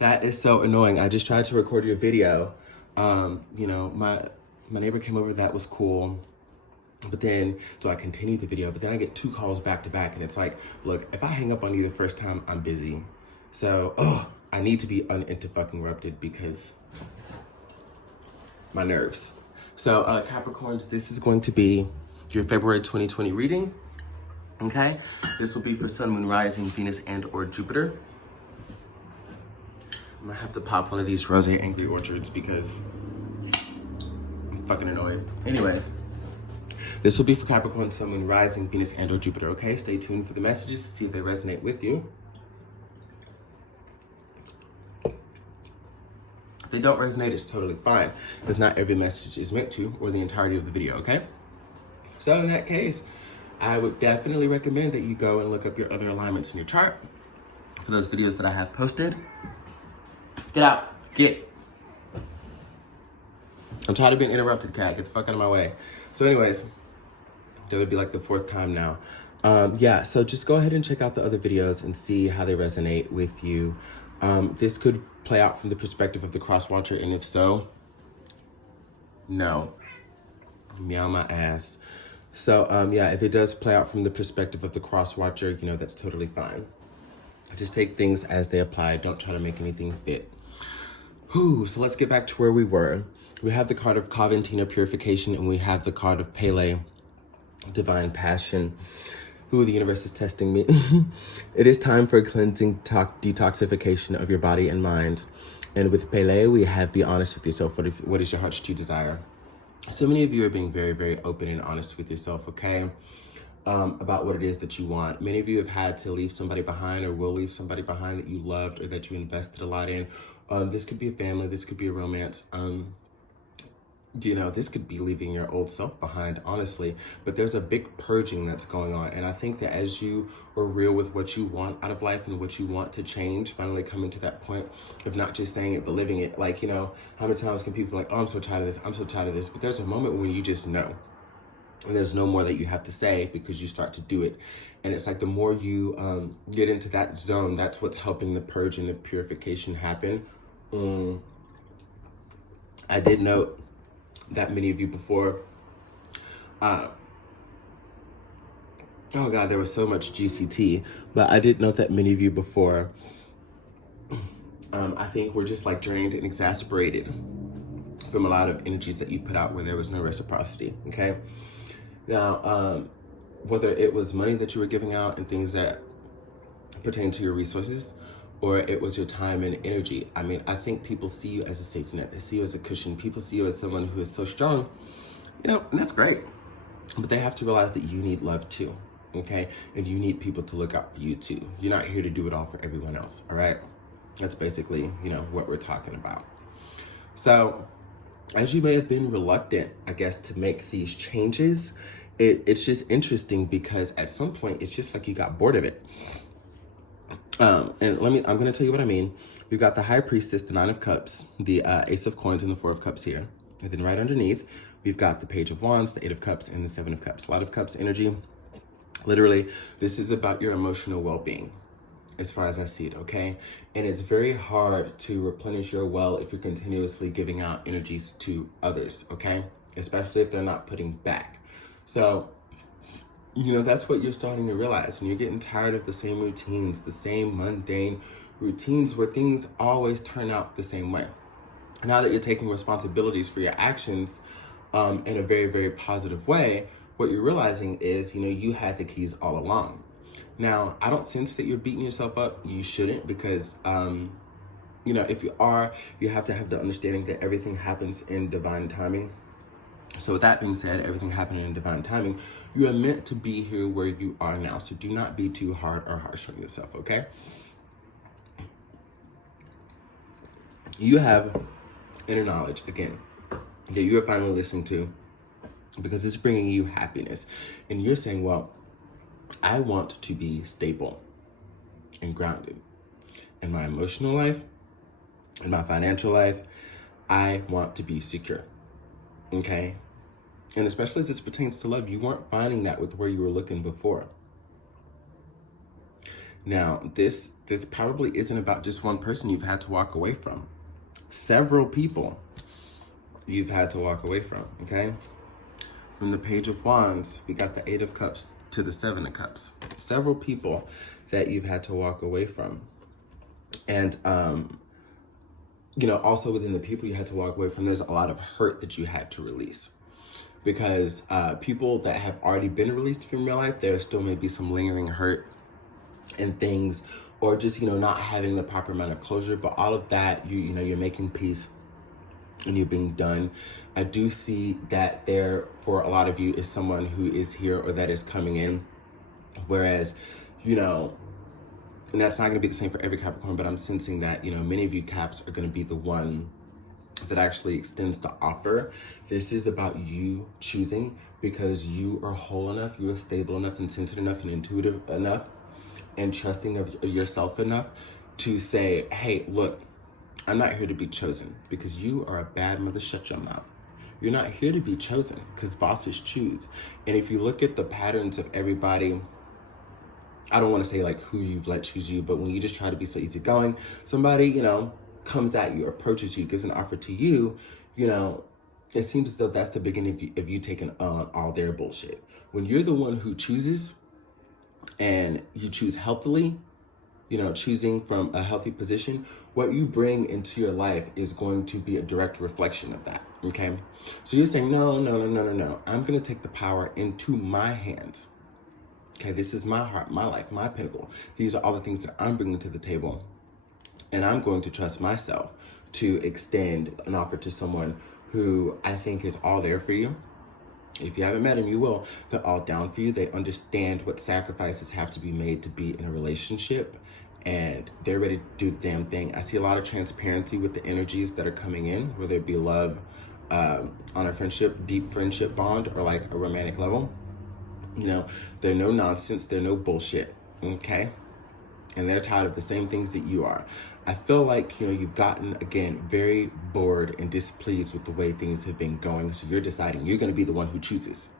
That is so annoying. I just tried to record your video. You know, my neighbor came over, that was cool. But then, so I continued the video, but then I get 2 calls back to back, and it's like, look, if I hang up on you the first time, I'm busy. So, I need to be uninterrupted because my nerves. So, Capricorns, this is going to be your February 2020 reading, okay? This will be for Sun, Moon, Rising, Venus, and or Jupiter. I'm gonna have to pop one of these Rosé Angry Orchards because I'm fucking annoyed. Anyways. This will be for Capricorn, Sun, Moon, Rising, Venus, and or Jupiter, okay? Stay tuned for the messages to see if they resonate with you. If they don't resonate, it's totally fine, because not every message is meant to, or the entirety of the video, okay? So in that case, I would definitely recommend that you go and look up your other alignments in your chart for those videos that I have posted. Get out, get. I'm tired of being interrupted, cat. Get the fuck out of my way. So anyways, that would be like the 4th time now. Yeah, so just go ahead and check out the other videos and see how they resonate with you. This could play out from the perspective of the cross watcher, and if so, no. Meow my ass. So yeah, if it does play out from the perspective of the cross watcher, you know, that's totally fine. Just take things as they apply. Don't try to make anything fit. Whew, so let's get back to where we were. We have the card of Coventina, Purification, and we have the card of Pele, Divine Passion. Ooh, the universe is testing me. It is time for a cleansing detoxification of your body and mind. And with Pele, we have be honest with yourself. What is your heart's true desire? So many of you are being very, very open and honest with yourself, okay? About what it is that you want. Many of you have had to leave somebody behind or will leave somebody behind that you loved or that you invested a lot in. This could be a family, this could be a romance. You know, this could be leaving your old self behind, honestly, but there's a big purging that's going on. And I think that as you are real with what you want out of life and what you want to change, finally coming to that point of not just saying it, but living it. Like, you know, how many times can people be like, oh, I'm so tired of this, I'm so tired of this. But there's a moment when you just know. And there's no more that you have to say because you start to do it. And it's like the more you get into that zone, that's what's helping the purge and the purification happen. I did note that many of you before, oh God, there was so much GCT, but I did note that many of you before, I think we're just like drained and exasperated from a lot of energies that you put out where there was no reciprocity, okay? Now, whether it was money that you were giving out and things that pertain to your resources, or it was your time and energy. I mean, I think people see you as a safety net. They see you as a cushion. People see you as someone who is so strong, you know, and that's great. But they have to realize that you need love too, okay? And you need people to look out for you too. You're not here to do it all for everyone else, all right? That's basically, you know, what we're talking about. So, as you may have been reluctant, I guess, to make these changes, it's just interesting because at some point, it's just like you got bored of it. And I'm going to tell you what I mean. We've got the High Priestess, the 9 of Cups, the Ace of Coins, and the 4 of Cups here. And then right underneath, we've got the Page of Wands, the 8 of Cups, and the 7 of Cups. A lot of Cups energy. Literally, this is about your emotional well-being, as far as I see it, okay? And it's very hard to replenish your well if you're continuously giving out energies to others, okay? Especially if they're not putting back. So, you know, that's what you're starting to realize, and you're getting tired of the same routines, the same mundane routines where things always turn out the same way. Now that you're taking responsibilities for your actions in a very, very positive way, what you're realizing is, you know, you had the keys all along. Now, I don't sense that you're beating yourself up. You shouldn't, because, you know, if you are, you have to have the understanding that everything happens in divine timing. So with that being said, everything happening in divine timing, you are meant to be here where you are now. So do not be too hard or harsh on yourself, okay? You have inner knowledge, again, that you are finally listening to because it's bringing you happiness. And you're saying, well, I want to be stable and grounded in my emotional life, in my financial life. I want to be secure. Okay? And especially as this pertains to love, you weren't finding that with where you were looking before. Now, this probably isn't about just one person you've had to walk away from. Several people you've had to walk away from, okay? From the Page of Wands, we got the Eight of Cups to the Seven of Cups. Several people that you've had to walk away from. And, you know, also within the people you had to walk away from, there's a lot of hurt that you had to release. Because people that have already been released from your life, there still may be some lingering hurt and things, or just, you know, not having the proper amount of closure. But all of that, you know, you're making peace and you're being done. I do see that there, for a lot of you, is someone who is here or that is coming in. Whereas, you know, and that's not going to be the same for every Capricorn, but I'm sensing that, you know, many of you Caps are going to be the one that actually extends the offer. This is about you choosing, because you are whole enough, you are stable enough and centered enough and intuitive enough and trusting of yourself enough to say, hey, look, I'm not here to be chosen because you are a bad mother, shut your mouth. You're not here to be chosen because bosses choose. And if you look at the patterns of everybody, I don't want to say like who you've let choose you, but when you just try to be so easygoing, somebody, you know, comes at you, approaches you, gives an offer to you, you know, it seems as though that's the beginning of you taking on all their bullshit. When you're the one who chooses and you choose healthily, you know, choosing from a healthy position, what you bring into your life is going to be a direct reflection of that, okay? So you're saying, no. I'm going to take the power into my hands. Okay, this is my heart, my life, my pinnacle. These are all the things that I'm bringing to the table. And I'm going to trust myself to extend an offer to someone who I think is all there for you. If you haven't met them, you will. They're all down for you. They understand what sacrifices have to be made to be in a relationship. And they're ready to do the damn thing. I see a lot of transparency with the energies that are coming in, whether it be love, on a friendship, deep friendship bond, or like a romantic level. You know, they're no nonsense. They're no bullshit. Okay? And they're tired of the same things that you are. I feel like, you know, you've gotten, again, very bored and displeased with the way things have been going. So you're deciding you're going to be the one who chooses.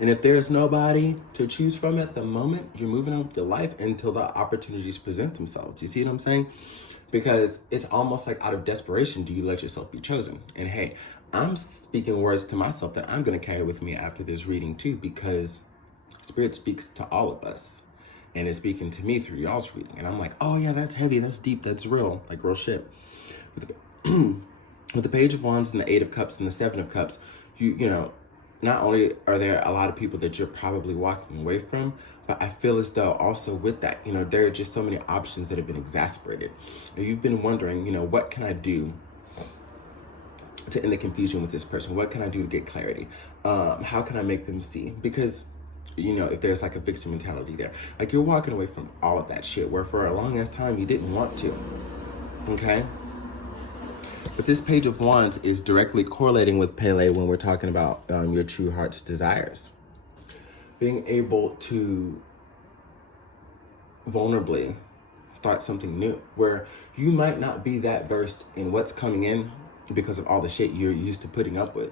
And if there's nobody to choose from at the moment, you're moving on with your life until the opportunities present themselves. You see what I'm saying? Because it's almost like out of desperation, do you let yourself be chosen? And hey, I'm speaking words to myself that I'm going to carry with me after this reading too, because Spirit speaks to all of us. And it's speaking to me through y'all's reading. And I'm like, oh yeah, that's heavy, that's deep, that's real, like real shit. With the Page of Wands and the Eight of Cups and the Seven of Cups, you know, not only are there a lot of people that you're probably walking away from, but I feel as though also with that, you know, there are just so many options that have been exasperated. And you've been wondering, you know, what can I do to end the confusion with this person? What can I do to get clarity? How can I make them see? Because, you know, if there's like a victim mentality there, like you're walking away from all of that shit where for a long ass time you didn't want to, okay? But this Page of Wands is directly correlating with Pele when we're talking about your true heart's desires. Being able to vulnerably start something new where you might not be that versed in what's coming in because of all the shit you're used to putting up with,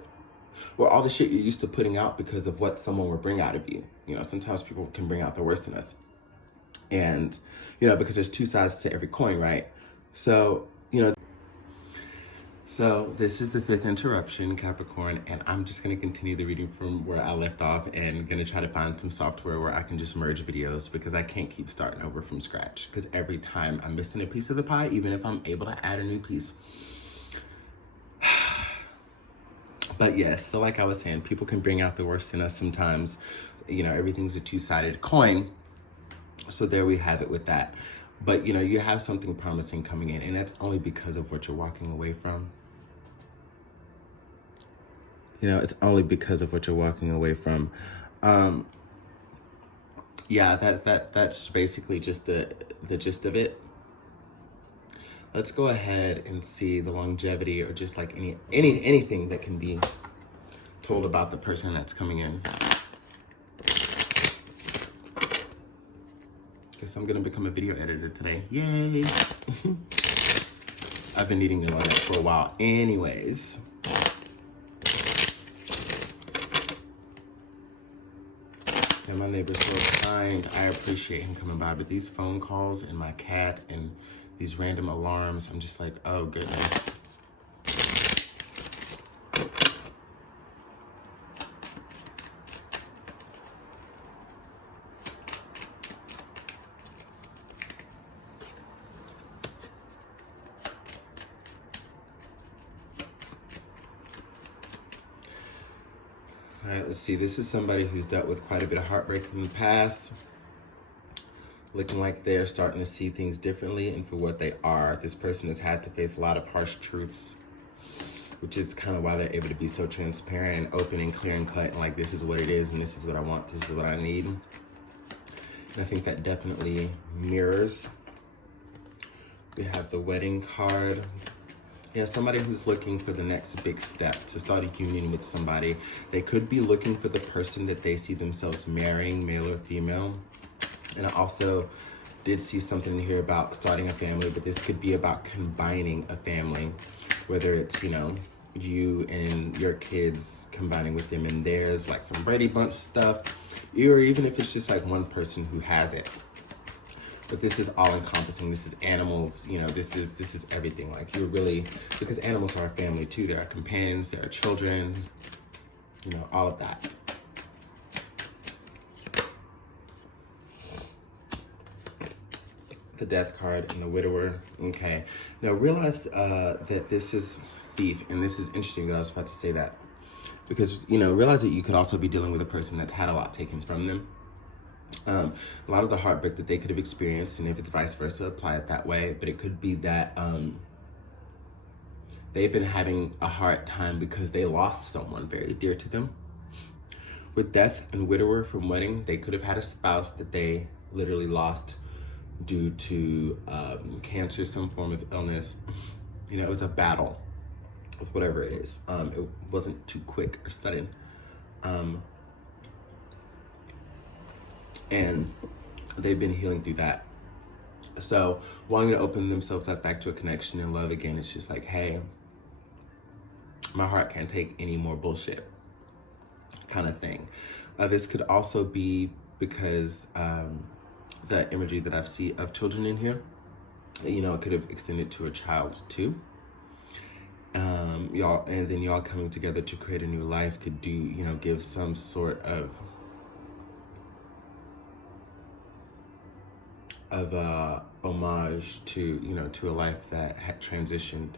or all the shit you're used to putting out because of what someone will bring out of you. You know, sometimes people can bring out the worst in us. And, you know, because there's two sides to every coin, right? So, you know, so this is the fifth interruption, Capricorn, and I'm just going to continue the reading from where I left off and going to try to find some software where I can just merge videos because I can't keep starting over from scratch because every time I'm missing a piece of the pie, even if I'm able to add a new piece. But yes, so like I was saying, people can bring out the worst in us sometimes. You know, everything's a two-sided coin. So there we have it with that. But, you know, you have something promising coming in, and that's only because of what you're walking away from. You know, it's only because of what you're walking away from. Yeah, that's basically just the gist of it. Let's go ahead and see the longevity or just like anything that can be told about the person that's coming in. Guess I'm gonna become a video editor today. Yay! I've been needing to know that for a while anyways. Yeah, my neighbor's so kind. I appreciate him coming by, but these phone calls and my cat and these random alarms, I'm just like, oh goodness. All right, let's see. This is somebody who's dealt with quite a bit of heartbreak in the past. Looking like they're starting to see things differently and for what they are. This person has had to face a lot of harsh truths, which is kind of why they're able to be so transparent and open and clear and cut and like, this is what it is and this is what I want, this is what I need. And I think that definitely mirrors. We have the wedding card. Yeah, somebody who's looking for the next big step to start a union with somebody. They could be looking for the person that they see themselves marrying, male or female. And I also did see something in here about starting a family, but this could be about combining a family, whether it's, you know, you and your kids combining with them and theirs, like some Brady Bunch stuff, or even if it's just like one person who has it. But this is all encompassing. This is animals, you know, this is everything. Like you're really, because animals are our family too. They're our companions, they're our children, you know, all of that. The death card and the widower. Okay. Now realize that this is thief, and this is interesting that I was about to say that. Because, you know, realize that you could also be dealing with a person that's had a lot taken from them. A lot of the heartbreak that they could have experienced, and if it's vice versa, apply it that way. But it could be that they've been having a hard time because they lost someone very dear to them. With death and widower from wedding, they could have had a spouse that they literally lost due to cancer, some form of illness. You know, it was a battle with whatever it is. It wasn't too quick or sudden. And they've been healing through that. So wanting to open themselves up back to a connection and love again, it's just like, hey, my heart can't take any more bullshit kind of thing. This could also be because the imagery that I've seen of children in here, you know, it could have extended to a child too. Y'all, and then y'all coming together to create a new life could do, you know, give some sort of homage to, you know, to a life that had transitioned.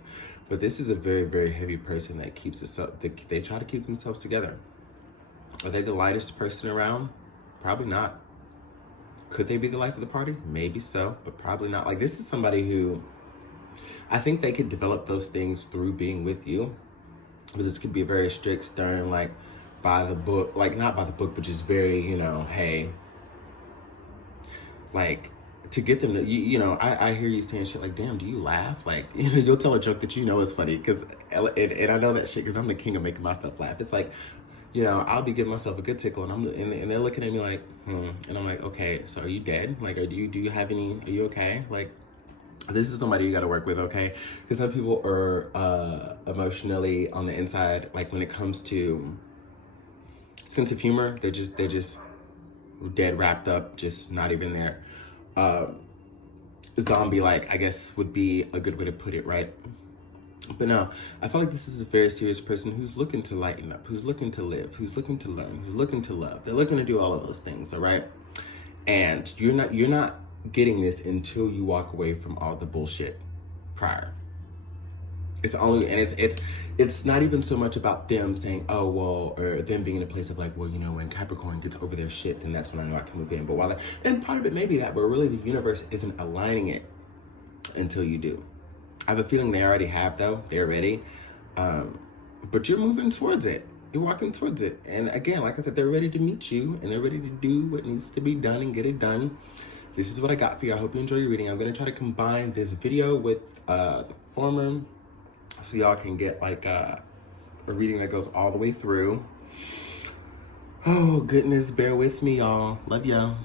But this is a very, very heavy person that keeps us up. They try to keep themselves together. Are they the lightest person around? Probably not. Could they be the life of the party? Maybe so, but probably not. Like, this is somebody who, I think they could develop those things through being with you. But this could be very strict, stern, like, by the book. Like, not by the book, but just very, you know, hey, like, to get them to, you know, I hear you saying shit like, damn, do you laugh? Like, you know, you'll tell a joke that you know is funny, because, and I know that shit because I'm the king of making myself laugh. It's like, you know, I'll be giving myself a good tickle, and they're looking at me like, and I'm like, okay, so are you dead? Like, do you have any, are you okay? Like, this is somebody you got to work with, okay? Because some people are emotionally on the inside, like when it comes to sense of humor, they're just dead wrapped up, just not even there. Zombie, like, I guess would be a good way to put it, right? But no, I feel like this is a very serious person who's looking to lighten up, who's looking to live, who's looking to learn, who's looking to love. They're looking to do all of those things, all right? And you're not getting this until you walk away from all the bullshit prior. It's only, and it's not even so much about them saying, oh, well, or them being in a place of like, well, you know, when Capricorn gets over their shit, then that's when I know I can move in. But while and part of it may be that, but really the universe isn't aligning it until you do. I have a feeling they already have, though. They're ready. But you're moving towards it. You're walking towards it. And again, like I said, they're ready to meet you, and they're ready to do what needs to be done and get it done. This is what I got for you. I hope you enjoy your reading. I'm going to try to combine this video with the former, so y'all can get like a reading that goes all the way through. Oh, goodness. Bear with me, y'all. Love y'all.